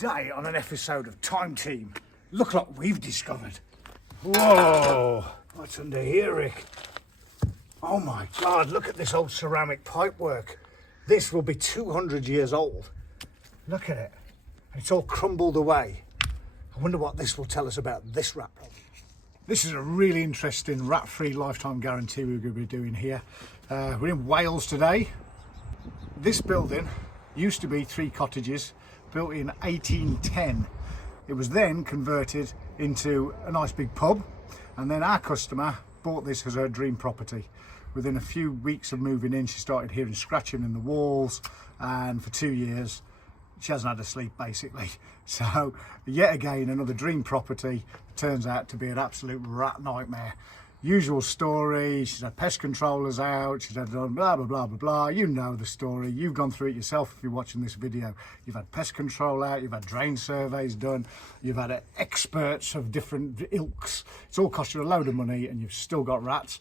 Today on an episode of Time Team, look what we've discovered. Whoa, what's under here, Rick? Oh my God, look at this old ceramic pipework. This will be 200 years old. Look at it. It's all crumbled away. I wonder what this will tell us about this rat problem. This is a really interesting rat-free lifetime guarantee we're going to be doing here. We're in Wales today. This building used to be 3 cottages, built in 1810. It was then converted into a nice big pub, and then our customer bought this as her dream property. Within a few weeks of moving in, she started hearing scratching in the walls, and for 2 years she hasn't had a sleep basically. So yet again, another dream property turns out to be an absolute rat nightmare. Usual story, she's had pest controllers out, she's had done blah, blah, blah, blah, blah. You know the story. You've gone through it yourself if you're watching this video. You've had pest control out, you've had drain surveys done, you've had experts of different ilks. It's all cost you a load of money and you've still got rats.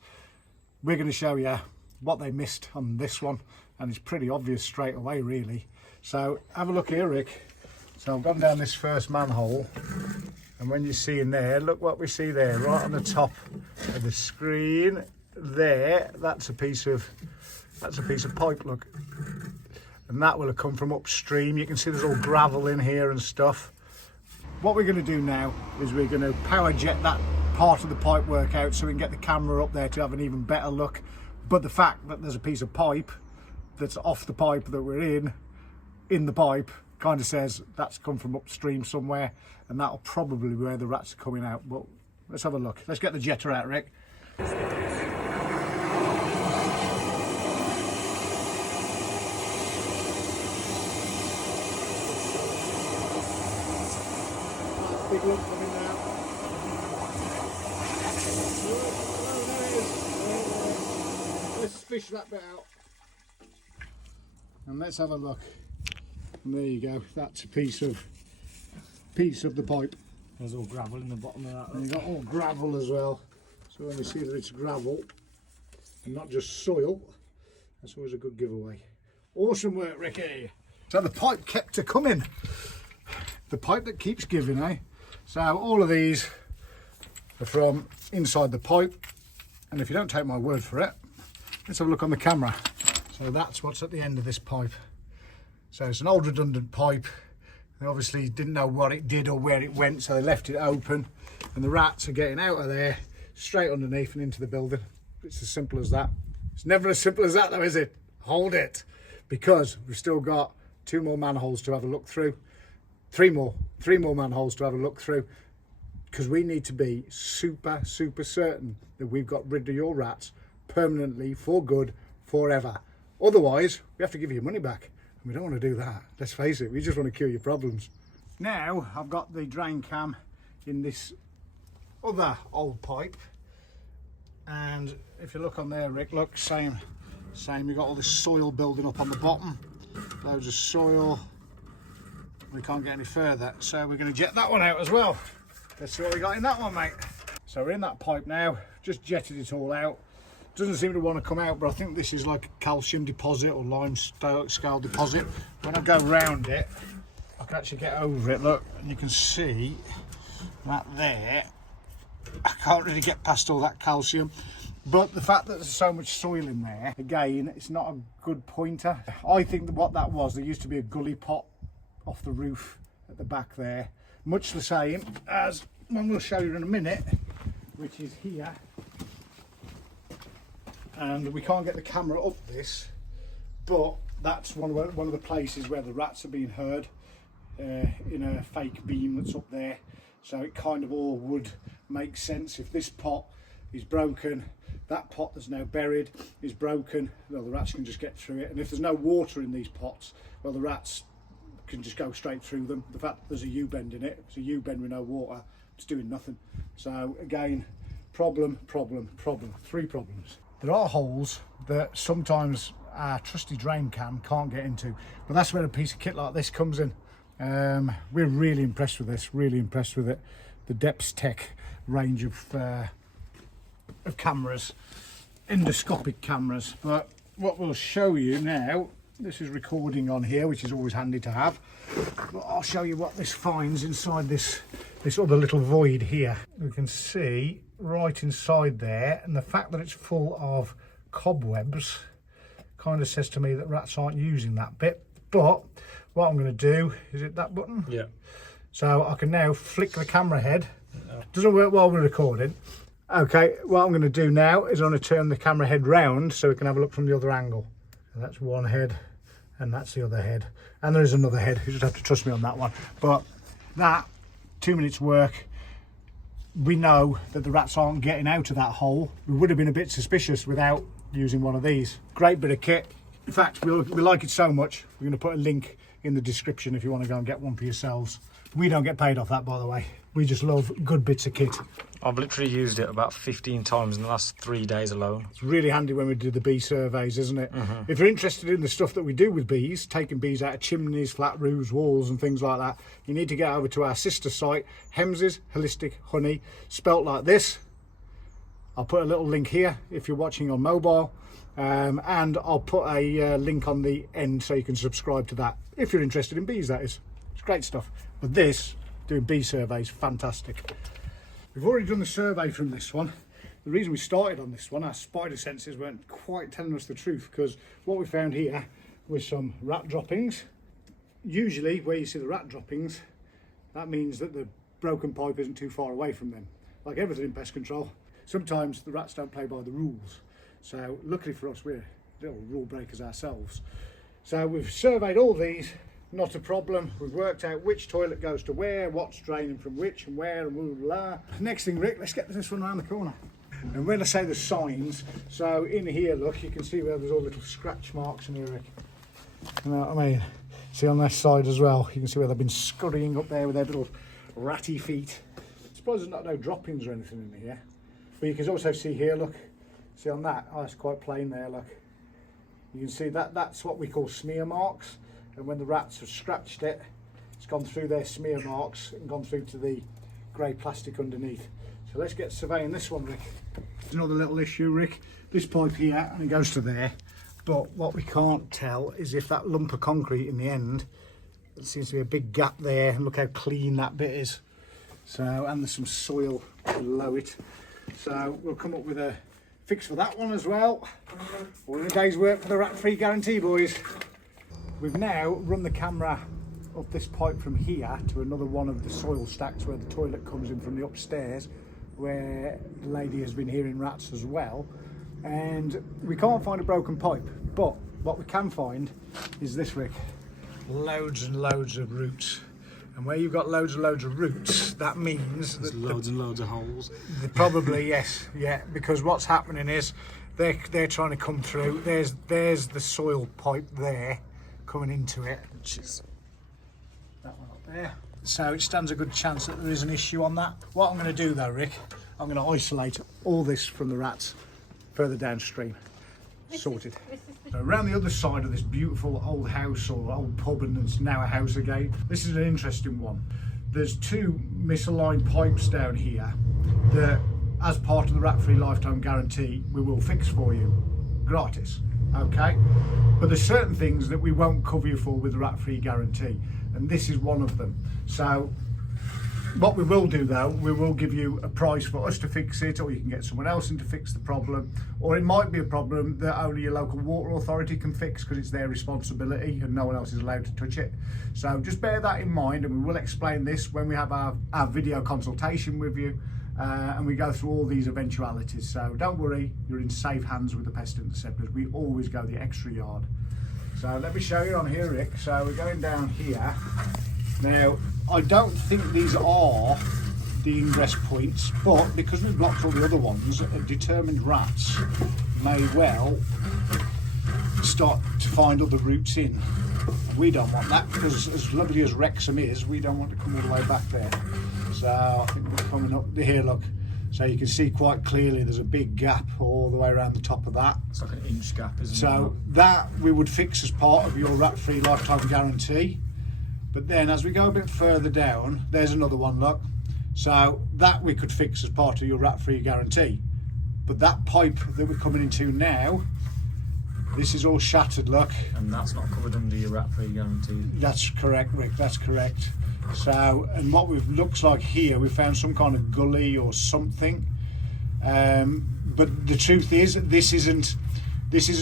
We're going to show you what they missed on this one, and it's pretty obvious straight away really. So have a look here, Rick. So I've gone down this first manhole, and when you see in there, look what we see there, right on the top of the screen there. That's a piece of pipe, look, and that will have come from upstream. You can see there's all gravel in here and stuff. What we're going to do now is we're going to power jet that part of the pipe work out so we can get the camera up there to have an even better look. But the fact that there's a piece of pipe that's off the pipe that we're in the pipe, kind of says that's come from upstream somewhere, and that'll probably be where the rats are coming out. But let's have a look. Let's get the jetter out, Rick. Big lump coming now. Let's fish that bit out. And let's have a look. And there you go. That's a piece of the pipe. There's all gravel in the bottom of that. And you've got all gravel as well. So when we see that it's gravel and not just soil, that's always a good giveaway. Awesome work, Ricky. So the pipe kept a coming. The pipe that keeps giving, eh? So all of these are from inside the pipe. And if you don't take my word for it, let's have a look on the camera. So that's what's at the end of this pipe. So it's an old redundant pipe. They obviously didn't know what it did or where it went, so they left it open, and the rats are getting out of there straight underneath and into the building. It's as simple as that. It's never as simple as that though, is it? Hold it, because we've still got 2 more manholes to have a look through. 3 more manholes to have a look through, because we need to be super certain that we've got rid of your rats permanently, for good, forever. Otherwise we have to give you your money back. We don't want to do that, let's face it, we just want to cure your problems. Now I've got the drain cam in this other old pipe, and if you look on there, Rick, look, same, you've got all this soil building up on the bottom, loads of soil. We can't get any further, so we're going to jet that one out as well. Let's see what we got in that one, mate. So we're in that pipe now, just jetted it all out. Doesn't seem to want to come out, but I think this is like a calcium deposit or limescale deposit. When I go round it, I can actually get over it, look, and you can see that there. I can't really get past all that calcium, but the fact that there's so much soil in there, again, it's not a good pointer. I think that what that was, there used to be a gully pot off the roof at the back there, much the same as one we'll show you in a minute, which is here. And we can't get the camera up this, but that's one of the places where the rats are being heard, in a fake beam that's up there. So it kind of all would make sense. If this pot is broken, that pot that's now buried is broken, well, the rats can just get through it. And if there's no water in these pots, well, the rats can just go straight through them. The fact that there's a U-bend in it, it's a U-bend with no water, it's doing nothing. So again, problem, 3 problems. There are holes that sometimes our trusty drain cam can't get into, but that's where a piece of kit like this comes in. We're really impressed with this, really impressed with it. The Depth Tech range of cameras, endoscopic cameras. But what we'll show you now This is recording on here, which is always handy to have. But I'll show you what this finds inside this other little void here. We can see right inside there, and the fact that it's full of cobwebs kind of says to me that rats aren't using that bit. But what I'm going to do, is it that button? Yeah. So I can now flick the camera head. Doesn't work while we're recording. Okay, what I'm going to do now is I'm going to turn the camera head round so we can have a look from the other angle. And that's one head, and that's the other head. And there is another head, you just have to trust me on that one. But that, 2 minutes work, we know that the rats aren't getting out of that hole. We would have been a bit suspicious without using one of these. Great bit of kit. In fact, we like it so much, we're going to put a link in the description if you want to go and get one for yourselves. We don't get paid off that, by the way. We just love good bits of kit. I've literally used it about 15 times in the last 3 days alone. It's really handy when we do the bee surveys, isn't it? If you're interested in the stuff that we do with bees, taking bees out of chimneys, flat roofs, walls and things like that, you need to get over to our sister site, Hems's Holistic Honey, spelt like this. I'll put a little link here if you're watching on mobile, and I'll put a link on the end so you can subscribe to that if you're interested in bees, that is. It's great stuff. But this, doing bee surveys, fantastic. We've already done the survey from this one. The reason we started on this one, our spider senses weren't quite telling us the truth, because what we found here was some rat droppings. Usually where you see the rat droppings, that means that the broken pipe isn't too far away from them. Like everything in pest control, sometimes the rats don't play by the rules. So luckily for us, we're little rule breakers ourselves. So we've surveyed all these. Not a problem. We've worked out which toilet goes to where, what's draining from which and where, and blah, blah, blah. Next thing, Rick, let's get this one around the corner. And when I say the signs, so in here, look, you can see where there's all little scratch marks in here, Rick. You know what I mean? See on this side as well, you can see where they've been scurrying up there with their little ratty feet. I suppose there's not no droppings or anything in here. But you can also see here, look, see on that, oh, it's quite plain there, look. You can see that that's what we call smear marks. And when the rats have scratched it, it's gone through their smear marks and gone through to the grey plastic underneath. So let's get surveying this one, Rick. There's another little issue, Rick. This pipe here, and it goes to there. But what we can't tell is if that lump of concrete in the end, there seems to be a big gap there, and look how clean that bit is. So, and there's some soil below it. So we'll come up with a fix for that one as well. All in a day's work for the rat-free guarantee, boys. We've now run the camera up this pipe from here to another one of the soil stacks where the toilet comes in from the upstairs, where the lady has been hearing rats as well. And we can't find a broken pipe, but what we can find is this, Rick. Loads and loads of roots. And where you've got loads and loads of roots, that means There's loads and loads of holes. Probably, yes, yeah, because what's happening is they're trying to come through. There's the soil pipe there, coming into it, which is that one up there. So it stands a good chance that there is an issue on that. What I'm going to do though, Rick, I'm going to isolate all this from the rats further downstream. Sorted. So around the other side of this beautiful old house or old pub, and it's now a house again, this is an interesting one. There's two misaligned pipes down here that, as part of the rat-free lifetime guarantee, we will fix for you gratis. Okay, but there's certain things that we won't cover you for with the rat-free guarantee, and this is one of them. So what we will do though, we will give you a price for us to fix it, or you can get someone else in to fix the problem, or it might be a problem that only your local water authority can fix because it's their responsibility and no one else is allowed to touch it. So just bear that in mind, and we will explain this when we have our video consultation with you. And we go through all these eventualities, so don't worry, you're in safe hands with the Pest Interceptors. We always go the extra yard. So let me show you on here, Rick. So we're going down here. Now, I don't think these are the ingress points, but because we've blocked all the other ones, determined rats may well start to find other routes in. We don't want that, because as lovely as Wrexham is, we don't want to come all the way back there. So I think we're coming up here, look. So you can see quite clearly there's a big gap all the way around the top of that. It's like an inch gap, isn't it? So that we would fix as part of your rat-free lifetime guarantee. But then as we go a bit further down, there's another one, look. So that we could fix as part of your rat-free guarantee. But that pipe that we're coming into now, This is all shattered, look. And that's not covered under your rat-free guarantee. That's correct, Rick, that's correct. So, and what we've looks like here, we found some kind of gully or something. But the truth is, this isn't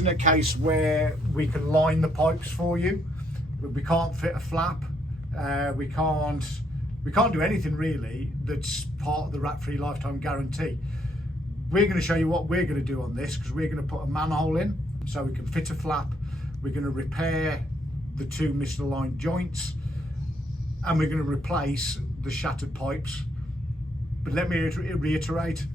a case where we can line the pipes for you. We can't fit a flap. We can't do anything really that's part of the rat-free lifetime guarantee. We're going to show you what we're going to do on this, because we're going to put a manhole in so we can fit a flap. We're going to repair the 2 misaligned joints, and we're going to replace the shattered pipes. But let me reiterate,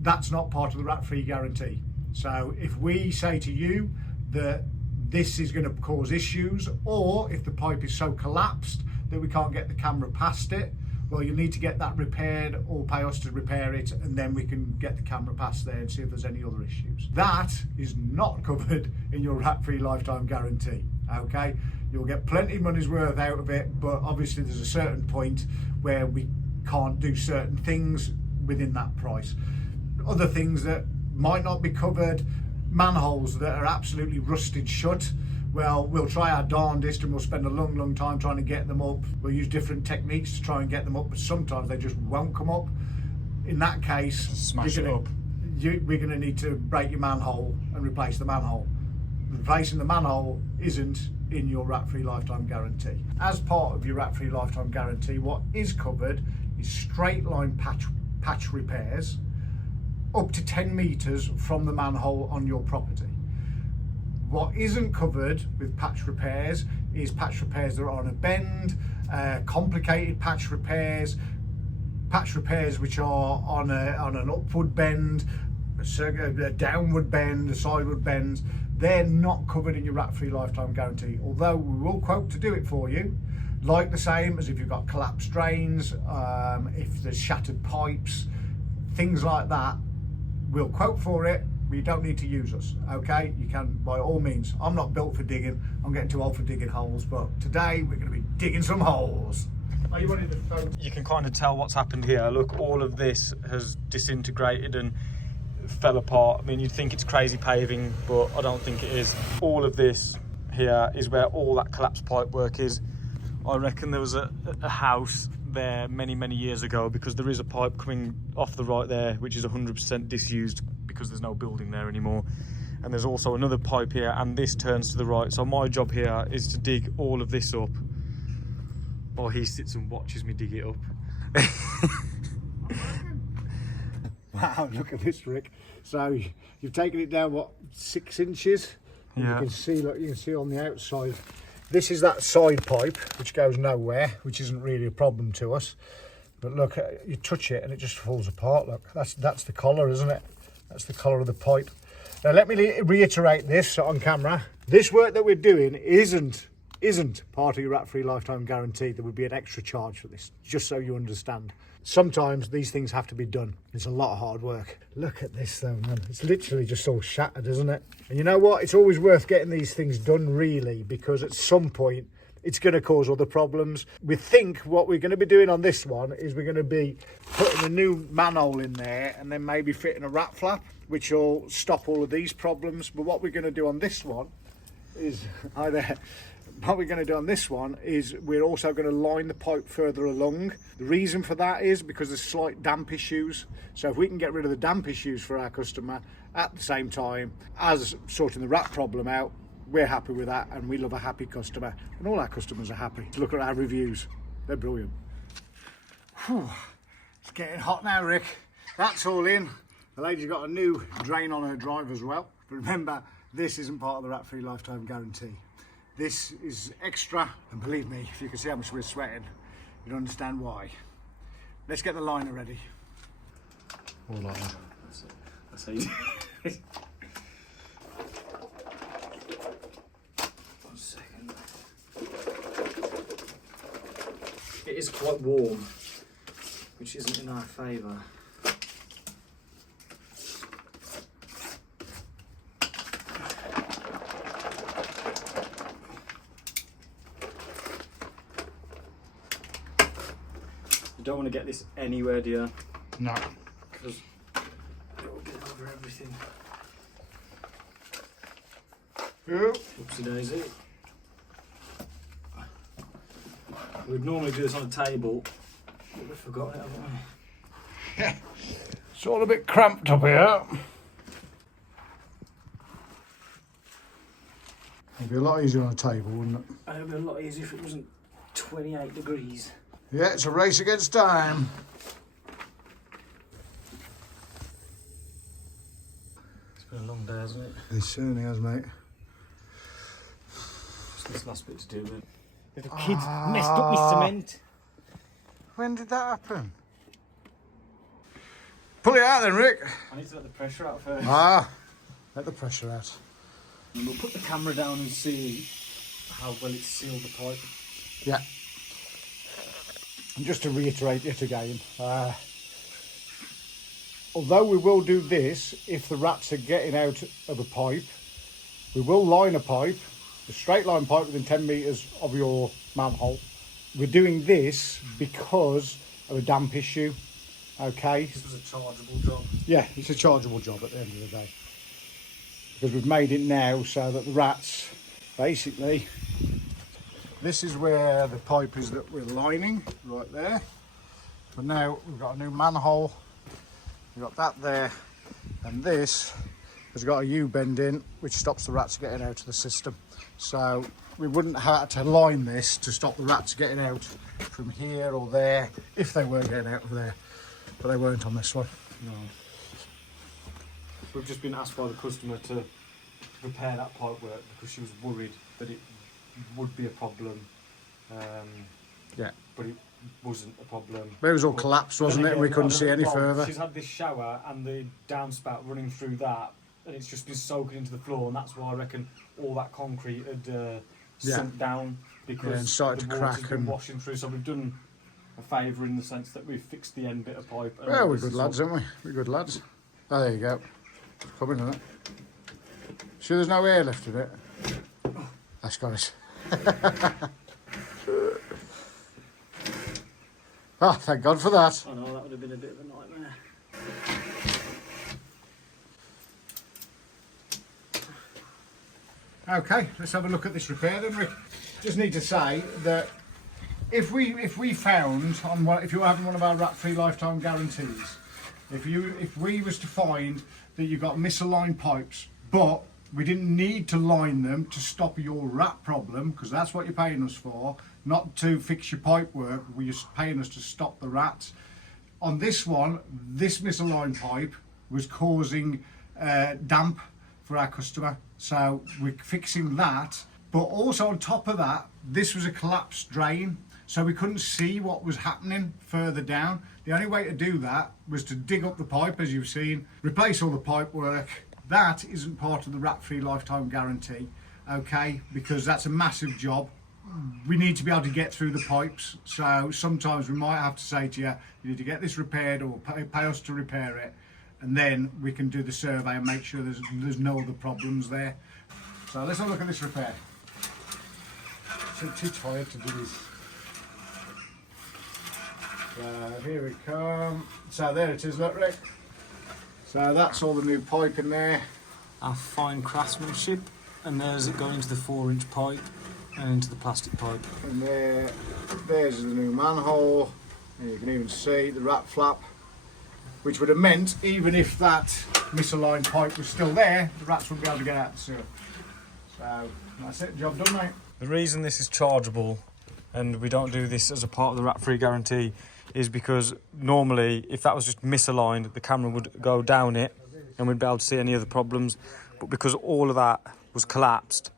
that's not part of the rat-free guarantee. So if we say to you that this is going to cause issues, or if the pipe is so collapsed that we can't get the camera past it, well, you need to get that repaired or pay us to repair it, and then we can get the camera past there and see if there's any other issues. That is not covered in your rat-free lifetime guarantee, okay? You'll get plenty of money's worth out of it, but obviously there's a certain point where we can't do certain things within that price. Other things that might not be covered, manholes that are absolutely rusted shut, well, we'll try our darndest and we'll spend a long time trying to get them up. We'll use different techniques to try and get them up, but sometimes they just won't come up. In that case, Smash it up. We're going to need to break your manhole and replace the manhole. Replacing the manhole isn't in your rat-free lifetime guarantee. As part of your rat-free lifetime guarantee, what is covered is straight line patch repairs up to 10 metres from the manhole on your property. What isn't covered with patch repairs is patch repairs that are on a bend, complicated patch repairs which are on an upward bend, a downward bend, a sideward bend. They're not covered in your rat-free lifetime guarantee, although we will quote to do it for you, like the same as if you've got collapsed drains, if there's shattered pipes, things like that. We'll quote for it, but you don't need to use us, okay? You can, by all means. I'm not built for digging. I'm getting too old for digging holes, but today we're going to be digging some holes. Are you wanting to photo? You can kind of tell what's happened here. Look, all of this has disintegrated and fell apart. I mean, you'd think it's crazy paving, but I don't think it is. All of this here is where all that collapsed pipe work is. I reckon there was a house there many years ago, because there is a pipe coming off the right there which is 100% disused because there's no building there anymore, and there's also another pipe here, and this turns to the right. So my job here is to dig all of this up, or he sits and watches me dig it up. Wow, look at this, Rick. So you've taken it down, what, 6 inches? Yeah. You can see, look, you can see on the outside, this is that side pipe which goes nowhere, which isn't really a problem to us. But look, you touch it and it just falls apart. Look, that's the collar, isn't it? That's the collar of the pipe. Now let me reiterate this on camera. This work that we're doing isn't part of your rat-free lifetime guarantee. There would be an extra charge for this, just so you understand. Sometimes these things have to be done. It's a lot of hard work. Look at this though, man. It's literally just all shattered, isn't it? And you know what? It's always worth getting these things done, really, because at some point it's going to cause other problems. We think what we're going to be doing on this one is we're going to be putting a new manhole in there and then maybe fitting a rat flap, which will stop all of these problems. But what we're going to do on this one is, hi there. What we're going to do on this one is we're also going to line the pipe further along. The reason for that is because there's slight damp issues. So if we can get rid of the damp issues for our customer at the same time as sorting the rat problem out, we're happy with that, and we love a happy customer, and all our customers are happy. Look at our reviews, they're brilliant. Whew. It's getting hot now, Rick. That's all in. The lady's got a new drain on her drive as well. But remember, this isn't part of the rat-free lifetime guarantee. This is extra, and believe me, if you can see how much we're sweating, you'll understand why. Let's get the liner ready. All like that. That's easy. 1 second. It is quite warm, which isn't in our favour. You don't want to get this anywhere, do you? No. Because it will get over everything. Yep. Oopsie daisy. We'd normally do this on a table, but we've forgotten it, haven't we? It's all a bit cramped up here. It'd be a lot easier on a table, wouldn't it? It would be a lot easier if it wasn't 28 degrees. Yeah, it's a race against time. It's been a long day, hasn't it? It certainly has, mate. Just this last bit to do with. Little kid messed up my cement. When did that happen? Pull it out then, Rick. I need to let the pressure out first. Let the pressure out. And we'll put the camera down and see how well it's sealed the pipe. Yeah. And just to reiterate yet again, although we will do this if the rats are getting out of a pipe, we will line a pipe, a straight line pipe within 10 metres of your manhole. We're doing this because of a damp issue, okay? This was a chargeable job. Yeah, it's a chargeable job at the end of the day. Because we've made it now so that the rats, basically, this is where the pipe is that we're lining, right there. But now we've got a new manhole, we've got that there, and this has got a U-bend in, which stops the rats getting out of the system. So we wouldn't have to line this to stop the rats getting out from here or there, if they were getting out of there. But they weren't on this one. No. We've just been asked by the customer to repair that pipe work because she was worried that it would be a problem. Yeah. But it wasn't a problem. But it was all collapsed, wasn't it? And we couldn't see any further. She's had this shower and the downspout running through that, and it's just been soaking into the floor, and that's why I reckon all that concrete had sunk down because and started the to water's crack been and washing through. So we've done a favour in the sense that we've fixed the end bit of pipe. And well, we're good lads, aren't we? We're good lads. Oh, there you go. It's coming, isn't it? Sure there's no air left in it? That's got it. Oh, thank God for that. I know, that would have been a bit of a nightmare. Okay, let's have a look at this repair then, Rick. Just need to say that if we found on if you were having one of our rat-free lifetime guarantees, if we was to find that you got misaligned pipes, but we didn't need to line them to stop your rat problem, because that's what you're paying us for, not to fix your pipe work, you're paying us to stop the rats. On this one, this misaligned pipe was causing damp for our customer, so we're fixing that. But also on top of that, this was a collapsed drain, so we couldn't see what was happening further down. The only way to do that was to dig up the pipe, as you've seen, replace all the pipe work. That isn't part of the rat-free lifetime guarantee, okay, because that's a massive job. We need to be able to get through the pipes, so sometimes we might have to say to you, you need to get this repaired or pay us to repair it, and then we can do the survey and make sure there's no other problems there. So let's have a look at this repair. I'm too tired to do this. So here we come. So there it is, look, Rick. So that's all the new pipe in there. Our fine craftsmanship, and there's it going into the 4-inch pipe and into the plastic pipe. And there's the new manhole. And you can even see the rat flap, which would have meant even if that misaligned pipe was still there, the rats wouldn't be able to get out the sewer. So that's it, job done, mate. The reason this is chargeable and we don't do this as a part of the rat-free guarantee is because normally if that was just misaligned, the camera would go down it and we'd be able to see any other problems. But because all of that was collapsed,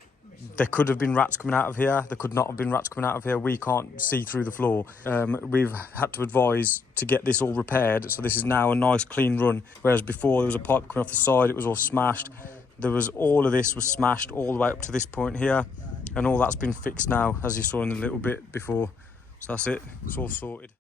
there could have been rats coming out of here, there could not have been rats coming out of here. We can't see through the floor. We've had to advise to get this all repaired, so this is now a nice clean run, whereas before there was a pipe coming off the side, it was all smashed. There was all of this was smashed all the way up to this point here, and all that's been fixed now, as you saw in the little bit before. So that's it, it's all sorted.